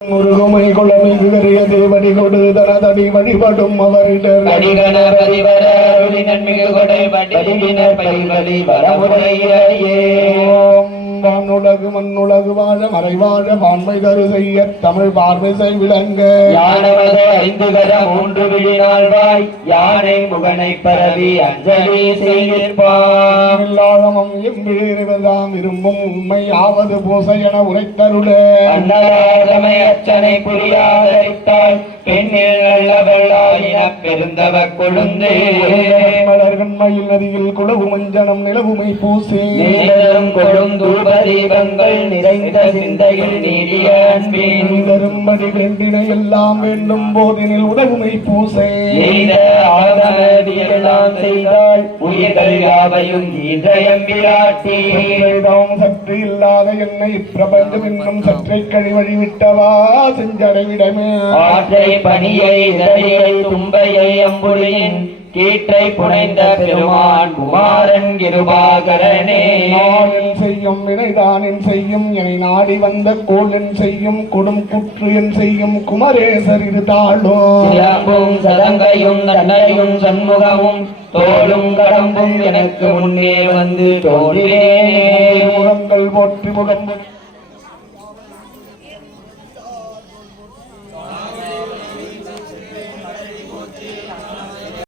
முருகுமை குளமை விவரிய தேவடி கொடு தனதடி வழிபடும் அவரிடர் வானுலகு மண்ணுலகு வாழ மறைவாழ பான்மை கரு செய்ய தமிழ் பார்வை செய் விளங்க மூன்று விழினாழ்வாய் யானை முகனை பரவி அஞ்சலி செய்கிற்பாம் எம்பிழிவதாம் விரும்பும் உண்மை ஆவது பூசை என உரைத்தருள அன்னதாதமை அச்சனை புரியாதரித்தாய் பெண்ணில் நல்லவளாயின பெருந்தவ கொழுந்தே மலர்கண்மையில் நதியில் குளவு மஞ்சனம் நிலவுமை பூசி கொழுந்தூப தீபங்கள் நிறைந்த சிந்தையில் நீடிய அன்பின்படி வேண்டினை எல்லாம் வேண்டும் போதினில் உதவுமை பூசை எல்லாம் செய்தால் உயிர்கள் யாவையும் இன்றையம்பிராட்டி சற்று இல்லாத என்னை பிரபஞ்சம் என்னும் சற்றை கழிவழி விட்டவா செஞ்சடைவிடமே ஆற்றை பணியை இதழியை தும்பையை அம்புலியின் கீற்றை புனைந்த பெருமான் குமாரன் கிருபாகரனே செய்யும் வினைதானின் செய்யும் என நாடி வந்த கோளின் செய்யும் கொடும் குற்று என் செய்யும் குமரேசர் இது தாழும் சதங்கையும் தன்னையும் சண்முகமும் தோளும் கடம்பும் எனக்கு முன்னே வந்து தோன்றினே முகங்கள் போற்றி முகம்